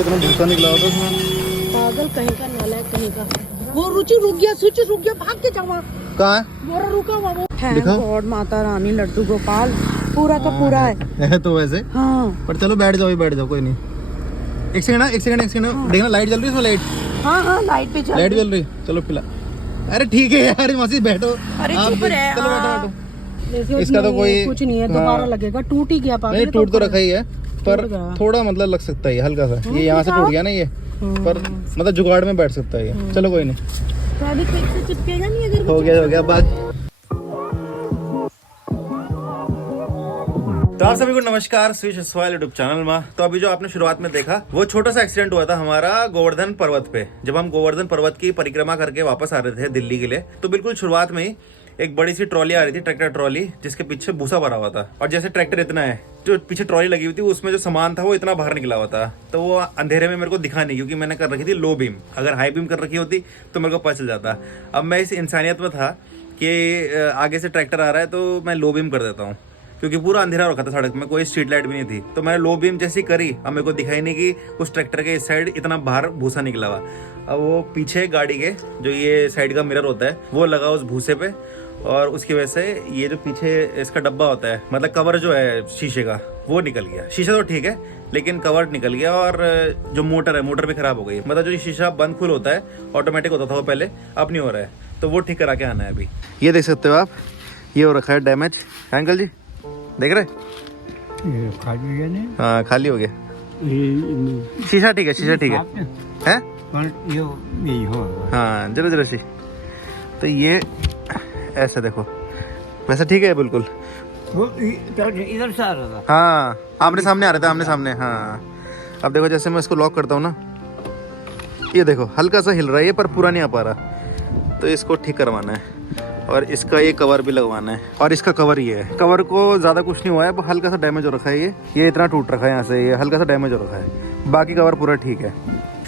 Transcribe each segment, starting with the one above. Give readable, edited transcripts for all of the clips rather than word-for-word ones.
तो इतना भूसा निकला होता उसमें। पागल कहीं का, नालायक कहीं का। वो रुचि रुक गया, स्विच रुक गया, भाग के जावा। कहाँ है? मोरा रुका हुआ वो। दिखाओ। गॉड माता रानी लड्डू गोपाल पूरा का पूरा है तो वैसे हाँ। पर चलो बैठ जाओ, बैठ जाओ, कोई नहीं। एक सेकंड देखना, लाइट जल रही है इसमें, लाइट हाँ लाइट पे चल लाइट जल रही। चलो फिलहाल, अरे ठीक है यार मौसी बैठो। अरे आप चुप रहे। चलो बैठो। इसका तो कोई कुछ नहीं है, दोबारा लगेगा। टूट ही गया पागल। नहीं टूट तो रखा ही है, पर थोड़ा मतलब लग सकता है हल्का सा। ये यहाँ से टूट गया ना ये, पर मतलब जुगाड़ में बैठ सकता है ये। चलो कोई नहीं, हो गया बात। तो आप सभी को नमस्कार, स्विच सवाल यूट्यूब चैनल में। तो अभी जो आपने शुरुआत में देखा वो छोटा सा एक्सीडेंट हुआ था हमारा गोवर्धन पर्वत पे। जब हम गोवर्धन पर्वत की परिक्रमा करके वापस आ रहे थे दिल्ली के लिए, तो बिल्कुल शुरुआत में ही एक बड़ी सी ट्रॉली आ रही थी, ट्रैक्टर ट्रॉली, जिसके पीछे भूसा भरा हुआ था। और जैसे ट्रैक्टर इतना है, जो पीछे ट्रॉली लगी हुई थी उसमें जो सामान था वो इतना बाहर निकला हुआ था। तो वो अंधेरे में मेरे को दिखा नहीं, क्योंकि मैंने कर रखी थी लो बीम। अगर हाई बीम कर रखी होती तो मेरे को पता चल जाता। अब मैं इस इंसानियत में था कि आगे से ट्रैक्टर आ रहा है तो मैं लो बीम कर देता हूँ, क्योंकि पूरा अंधेरा रखा था सड़क में, कोई स्ट्रीट लाइट भी नहीं थी। तो मैंने लो बीम जैसी करी, अब मेरे को दिखाई नहीं कि उस ट्रैक्टर के इस साइड इतना बाहर भूसा निकला हुआ। अब वो पीछे गाड़ी के जो ये साइड का मिरर होता है वो लगा उस भूसे पे, और उसकी वजह से ये जो पीछे इसका डब्बा होता है, मतलब कवर जो है शीशे का, वो निकल गया। शीशा तो ठीक है, लेकिन कवर निकल गया। और जो मोटर है, मोटर भी खराब हो गई। मतलब जो शीशा बंद खुल होता है, ऑटोमेटिक होता था वो पहले, अब नहीं हो रहा है। तो वो ठीक करा के आना है अभी। ये देख सकते हो आप, ये हो रखा है डैमेज। अंकल जी देख रहे? खाली है नहीं? हाँ खाली हो गया। शीशा ठीक है, शीशा ठीक है, है? हाँ जरा सी। तो ये ऐसे देखो, वैसे ठीक है बिल्कुल। इधर से आ रहा था। हाँ आमने सामने आ रहा था, आमने सामने। हाँ अब देखो, जैसे मैं इसको लॉक करता हूँ ना, ये देखो हल्का सा हिल रहा है ये, पर पूरा नहीं आ पा रहा। तो इसको ठीक करवाना है, और इसका ये कवर भी लगवाना है। और इसका कवर ये है, कवर को ज़्यादा कुछ नहीं हुआ है, हल्का सा डैमेज हो रखा है। ये इतना टूट रखा है यहाँ से, ये हल्का सा डैमेज हो रखा है, बाकी कवर पूरा ठीक है।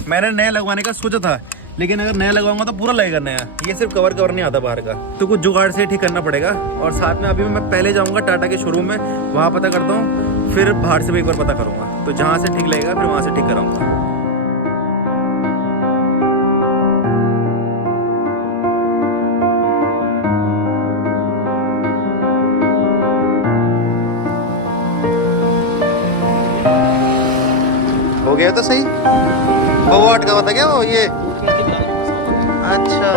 मैंने नया लगवाने का सोचा था, लेकिन अगर नया लगवाऊंगा तो पूरा लगेगा नया। ये सिर्फ कवर नहीं आता बाहर का, तो कुछ जुगाड़ से ठीक करना पड़ेगा। और साथ में अभी मैं पहले जाऊंगा टाटा के शोरूम में, वहाँ पता करता हूँ, फिर बाहर से भी एक बार पता करूंगा। तो जहाँ से ठीक लगेगा फिर वहाँ से ठीक कराऊंगा। हो गया तो सही। वो अटका हुआ था क्या वो? ये अच्छा,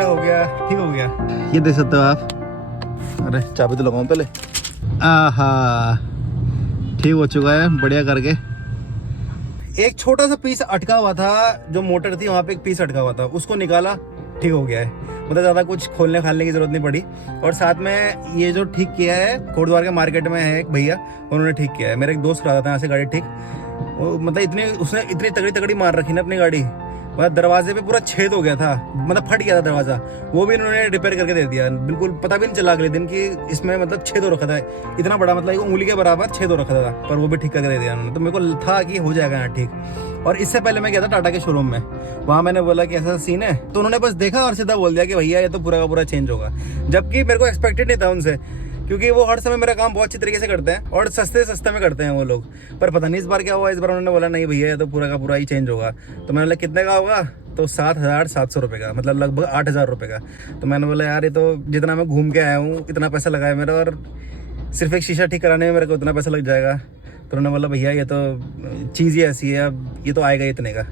हो गया ठीक हो गया। ये देख सकते हो आप। अरे चाबी तो लगाऊं पहले। आहा ठीक हो चुका है, बढ़िया करके। एक छोटा सा पीस अटका हुआ था, जो मोटर थी वहां पे एक पीस अटका हुआ था, उसको निकाला, ठीक हो गया है। मतलब ज्यादा कुछ खोलने खालने की जरूरत नहीं पड़ी। और साथ में ये जो ठीक किया है, कोटद्वार के मार्केट में है एक भैया, उन्होंने ठीक किया है। मेरा एक दोस्त करा था यहाँ से गाड़ी ठीक। वो मतलब उसने इतनी तगड़ी मार रखी ना अपनी गाड़ी, मतलब दरवाजे पे पूरा छेद हो गया था, मतलब फट गया था दरवाजा। वो भी इन्होंने रिपेयर करके दे दिया। बिल्कुल पता भी नहीं चला अगले दिन कि इसमें मतलब छेद हो रखा था, इतना बड़ा, मतलब एक उंगली के बराबर छेद हो रखा था, पर वो भी ठीक करके दे दिया उन्होंने। तो मेरे को था कि हो जाएगा यहाँ ठीक। और इससे पहले मैं गया था टाटा के शोरूम में, वहाँ मैंने बोला कि ऐसा सीन है, तो उन्होंने बस देखा और सीधा बोल दिया कि भैया ये तो पूरा का पूरा चेंज होगा। जबकि मेरे को एक्सपेक्टेड नहीं था उनसे, क्योंकि वो हर समय मेरा काम बहुत अच्छी तरीके से करते हैं और सस्ते में करते हैं वो लोग। पर पता नहीं इस बार क्या हुआ, इस बार उन्होंने बोला नहीं भैया ये तो पूरा का पूरा ही चेंज होगा। तो मैंने बोला कितने का होगा? तो 7,700 रुपये का, मतलब लगभग 8,000 रुपये का। तो मैंने बोला यार ये तो जितना मैं घूम के आया हूँ, इतना पैसा लगाया मेरा, और सिर्फ एक शीशा ठीक कराने में मेरे को इतना पैसा लग जाएगा। तो उन्होंने बोला भैया ये तो चीज़ ही ऐसी है, अब ये तो आएगा इतने का।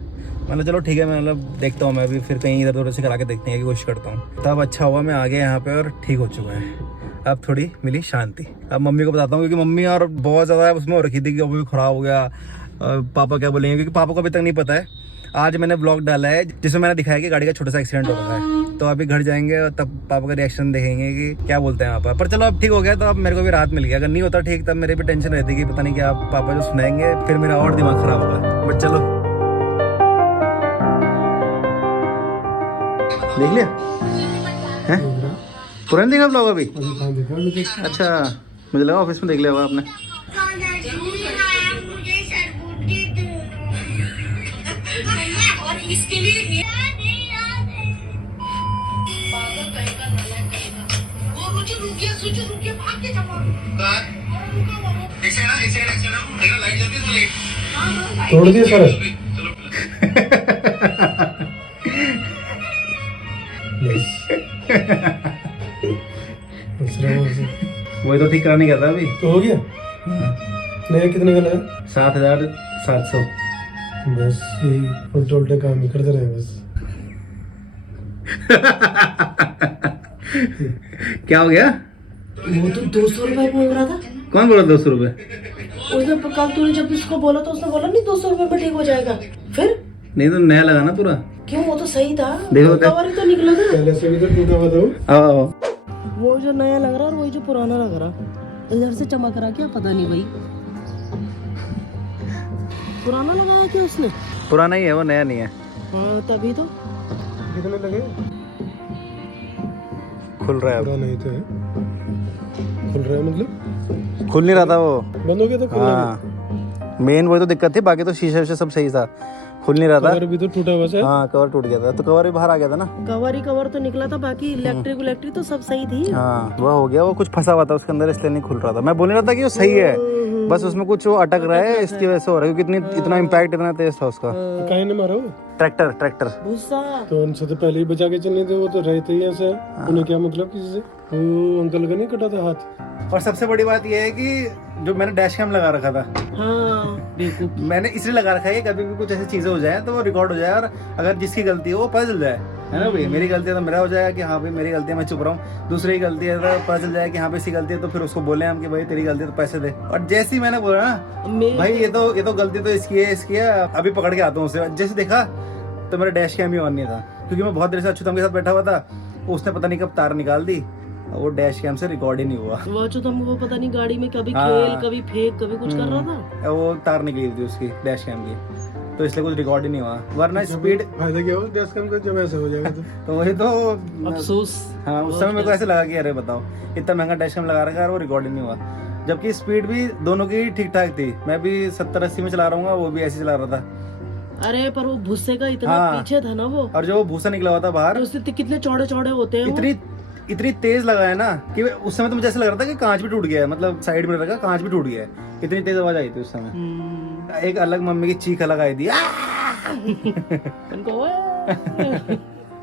मतलब चलो ठीक है, मैं मतलब देखता हूँ, मैं अभी फिर कहीं इधर उधर से करा के देखने की कोशिश करता हूँ। तब अच्छा हुआ मैं आ गया यहाँ पे और ठीक हो चुका है। अब थोड़ी मिली शांति। अब मम्मी को बताता हूँ, क्योंकि मम्मी और बहुत ज़्यादा उसमें हो रखी थी कि अभी ख़राब हो गया, पापा क्या बोलेंगे, क्योंकि पापा को अभी तक नहीं पता है। आज मैंने ब्लॉग डाला है जिसमें मैंने दिखाया कि गाड़ी का छोटा सा एक्सीडेंट हो रहा है। तो अभी घर जाएंगे और तब पापा का रिएक्शन देखेंगे कि क्या बोलते हैं पापा। पर चलो अब ठीक हो गया, तो अब मेरे को भी राहत मिल गया। अगर नहीं होता ठीक, तब मेरे भी टेंशन रहती कि पता नहीं क्या पापा जो सुनाएंगे, फिर मेरा और दिमाग खराब होगा। बट चलो देख लिया है, तुरंत देखा ब्लॉग अभी? अच्छा मुझे लगा ऑफिस में देख लिया होगा आपने। और इसके लिए वो रुचि रुक गया, स्विच रुक गया, भाग के चला। लाइट जल्दी से लेट तोड़ दिया सर। वही तो ठीक कराने गया था अभी। तो हो गया। नया कितने का लगा? 7,700। बस यही उल्टे उल्टे काम ही करते रहे बस। क्या हो गया? वो तो 200 रुपए बोल रहा था। कौन बोला 200 रुपए? उसने कल तूने जब इसको बोला तो उसने बोला नहीं 200 रुपए में ठीक हो जाएगा। फिर नहीं तो नया लगा ना पूरा। क्यों, वो तो सही था। देखो तो। कवर ही तो निकला था। पहले से भी तो टूटा हुआ था वो। आओ। वो जो नया लग रहा और वही जो पुराना लग रहा। इधर से चमक रहा क्या पता नहीं भाई। पुराना लगाया क्या उसने? पुराना ही है वो, नया नहीं है। हाँ तभी तो। कितने लगे? खुल रहा है अब। नहीं तो है। खुल रहा है मतलब? खुल नहीं रहा था वो। बंद हो गया था खुलना भी? हाँ मेन वही तो दिक्कत थी, बाकी तो शीशे वैसे सब सही था, खुल नहीं रहा था। कवर भी तो टूटा हुआ था। हाँ कवर टूट गया था, तो कवर भी बाहर आ गया था ना। कवर तो निकला था, बाकी इलेक्ट्रिक तो सब सही थी। हाँ वो हो गया, वो कुछ फंसा हुआ था उसके अंदर इसलिए नहीं खुल रहा था। मैं बोल रहा था कि वो सही है, बस उसमें कुछ वो अटक रहा है, इसकी वजह से हो रहा है, क्योंकि इतना इम्पैक्ट इतना तेज था उसका। काहे ने मारा वो? ट्रैक्टर। गुस्सा। तो उनसे तो पहले ही बचा के चलने थे, वो तो रहते ही ऐसे। उन्हें क्या मतलब किसी से? वो अंकल का नहीं कटा था हाथ। और सबसे बड़ी बात यह है कि जो मैंने डैश कैम लगा रखा था, हाँ बेवकूफ। मैंने इसलिए लगा रखा है कि कभी भी कुछ ऐसी चीजें हो जाए तो वो रिकॉर्ड हो जाए, और अगर जिसकी गलती हो वो पता चल जाए, है ना भाई। मेरी गलती है तो मेरा हो जाएगा कि हाँ भाई मेरी गलती है, मैं चुप रहा हूँ। दूसरे की गलती है तो पता चल जाए कि हाँ भाई इसकी गलती है, तो फिर उसको बोले हम कि भाई तेरी गलती है तो पैसे दे। और जैसे ही मैंने बोला ना भाई ये तो गलती तो इसकी है, अभी पकड़ के आता हूँ उसे, जैसे देखा तो मेरा डैश कैम ही ऑन नहीं था, क्योंकि मैं बहुत देर से अच्युतम के साथ बैठा हुआ था। उसने पता नहीं कब तार निकाल दी, वो डैश कैम से रिकॉर्ड ही नहीं हुआ। वो अच्युतम वो पता नहीं गाड़ी में कभी हाँ। खेल, कभी फेंक, कभी कुछ कर रहा था। वो तार निकली थी उसकी डैश कैम की, तो इसलिए कुछ रिकॉर्ड ही नहीं हुआ, वरना स्पीड। फायदा क्या हो डैश कैम का जब ऐसा हो जाएगा तो वही तो अफसोस। हाँ उस समय मेरे को ऐसे लगा कि अरे बताओ इतना महंगा डैश कैम लगा रखा है और वो रिकॉर्ड ही नहीं हुआ, जबकि स्पीड भी दोनों की ठीक ठाक थी। मैं भी 70-80 में चला रहा हूँ, वो भी ऐसे चला रहा था। अरे पर वो भूसे का इतना हाँ। पीछे था ना वो, और जो वो भूसा निकला हुआ था बाहर, तो उससे कितने चौड़े चौड़े होते हैं इतनी तेज लगा है ना कि उस समय तो मुझे ऐसा लग रहा था कि कांच भी टूट गया है, मतलब साइड मिरर का कांच भी टूट गया है, इतनी तेज आवाज आई थी उस समय। एक अलग मम्मी की चीख अलग आई थी।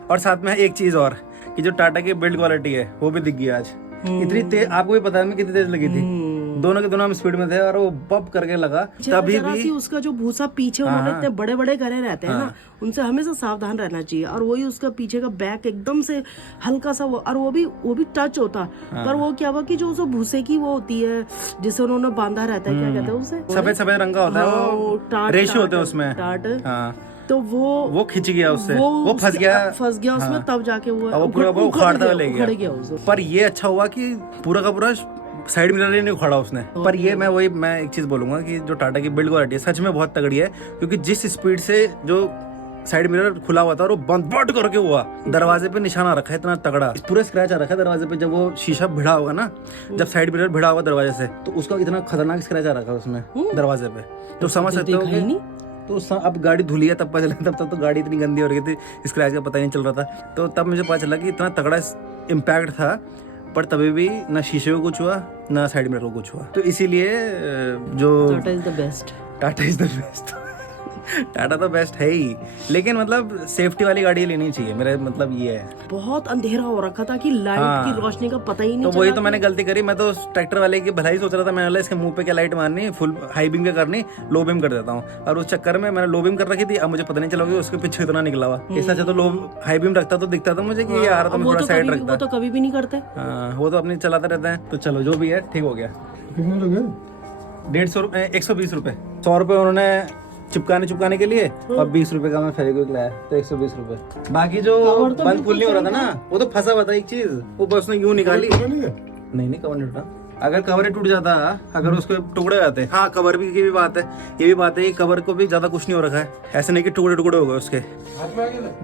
और साथ में एक चीज और कि जो टाटा की बिल्ड क्वालिटी है वो भी दिख गई आज। इतनी तेज, आपको भी पता है कितनी तेज लगी थी। दोनों के दोनों हम स्पीड में थे और वो बप करके लगा। तभी भी उसका जो भूसा पीछे उन्होंने इतने बड़े बड़े करे रहते हैं ना, उनसे हमेशा सावधान रहना चाहिए। और वही उसका पीछे का बैक एकदम से हल्का सा और वो भी टच होता। पर वो क्या हुआ कि जो उस भूसे की वो होती है जिसे उन्होंने बांधा रहता है, क्या कहते हैं उसे, सफेद रंग का होता है, वो रेशे होते हैं उसमें टाट। तो वो खिंच गया उससे, वो फंस गया उसमें, तब जाके वो पूरा उखाड़ता ले गया। पर ये अच्छा हुआ कि पूरा का पूरा साइड मिरर ही नहीं उखाड़ा उसने। पर ये मैं एक चीज बोलूंगा कि जो टाटा की बिल्ड क्वालिटी है सच में बहुत तगड़ी है, क्योंकि जिस स्पीड से जो साइड मिरर खुला हुआ था और वो बंद करके हुआ, दरवाजे पे निशाना रखा है इतना तगड़ा, पूरा स्क्रैच आ रखा है दरवाजे पे। जब वो शीशा भिड़ा होगा ना, जब साइड मिरर भिड़ा होगा दरवाजे से, तो उसका इतना खतरनाक स्क्रैच आ रखा है उसमें दरवाजे पे, तो समझ सकते हो कि तो अब गाड़ी धुली है तब पता चला, तब तक तो गाड़ी इतनी गंदी हो रही थी, स्क्रैच का पता ही नहीं चल रहा था। तो तब मुझे पता चला कि इतना तगड़ा इम्पैक्ट था, पर तभी भी ना शीशे को कुछ हुआ ना साइड मिरर को कुछ हुआ। तो इसीलिए जो Tata is the best Tata तो बेस्ट है ही, लेकिन मतलब सेफ्टी वाली गाड़ी लेनी चाहिए, मेरा मतलब ये है। बहुत अंधेरा हो रखा था कि लाइट की रोशनी का पता ही नहीं तो वही तो मैंने गलती करी। मैं तो ट्रैक्टर वाले की भलाई सोच रहा था, मैंने बोला इसके मुंह पे क्या लाइट मारनी, फुल हाई बीम पे करनी, लो बीम कर देता हूँ। और उस चक्कर में मैंने लो बीम कर रखी थी, अब मुझे पता नहीं चला कि उसके पीछे इतना निकला हुआ। इससे अच्छा तो लो हाई बीम रखता तो दिखता था मुझे कि ये आ रहा था, मैं थोड़ा साइड रखता। वो तो कभी भी नहीं करते। वो तो अपनी चलाते रहते हैं। तो चलो जो भी है ठीक हो गया। कितने लगे? 150 रुपए, 120 रुपए, 100 रुपए उन्होंने चिपकाने के लिए, और 20 रुपए का मैं फेविक्विक लाया, तो 120 रुपए। बाकी जो बंद फुल नहीं हो रहा था ना, वो तो फंसा हुआ था एक चीज, वो बस ने यूं निकाली। नहीं कवर नहीं टूटा। अगर कवर ही टूट जाता, अगर उसके टुकड़े जाते, हाँ कवर की भी बात है, ये भी बात है कि कवर को भी ज्यादा कुछ नहीं हो रखा है, ऐसे नहीं कि टुकड़े हो गए उसके।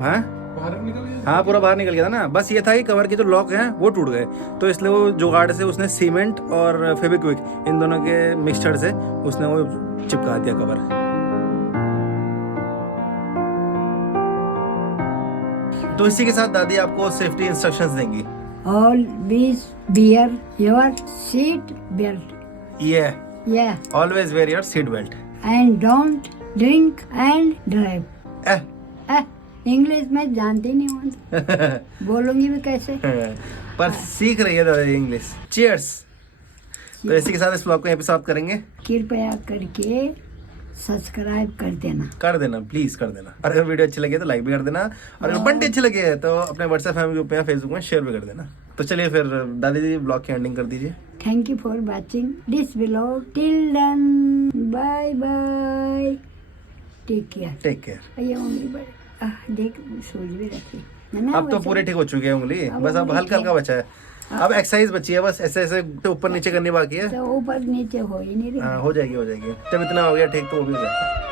हाँ बाहर निकल गया। हाँ पूरा बाहर निकल गया था ना, बस ये था कि कवर के जो लॉक हैं वो टूट गए, तो इसलिए वो जुगाड़ से उसने सीमेंट और फेविक्विक इन दोनों के मिक्सचर से उसने वो चिपका दिया कवर। तो इसी के साथ दादी आपको सेफ्टी इंस्ट्रक्शंस देंगी। Always wear your seat belt. ये Yeah. Always wear your seat belt. And don't drink and drive. Eh. English में जानती नहीं हूँ, बोलूंगी भी कैसे। पर सीख रही है दादी इंग्लिश। चीयर्स। तो इसी के साथ इस ब्लॉग को यहाँ पे समाप्त करेंगे। कृपया करके सब्सक्राइब कर देना प्लीज कर देना। और अगर वीडियो अच्छी लगे तो लाइक भी कर देना, और अगर बंटे अच्छे लगे तो अपने व्हाट्सएप फैमिली ग्रुप या फेसबुक में शेयर भी कर देना। तो चलिए फिर दादी जी ब्लॉग की एंडिंग कर दीजिए। Thank you for watching this vlog till then. Bye bye, take care. ये उंगली पर देख सूज भी रखी है ना। अब तो पूरे ठीक हो चुकी है उंगली, बस अब हल्का हल्का बचा है। अब एक्सरसाइज बची है, बस ऐसे ऐसे तो ऊपर नीचे करनी बाकी है। तो ऊपर नीचे हो ही नहीं रही। हाँ हो जाएगी। जब इतना हो गया ठीक तो वो भी हो जाएगा।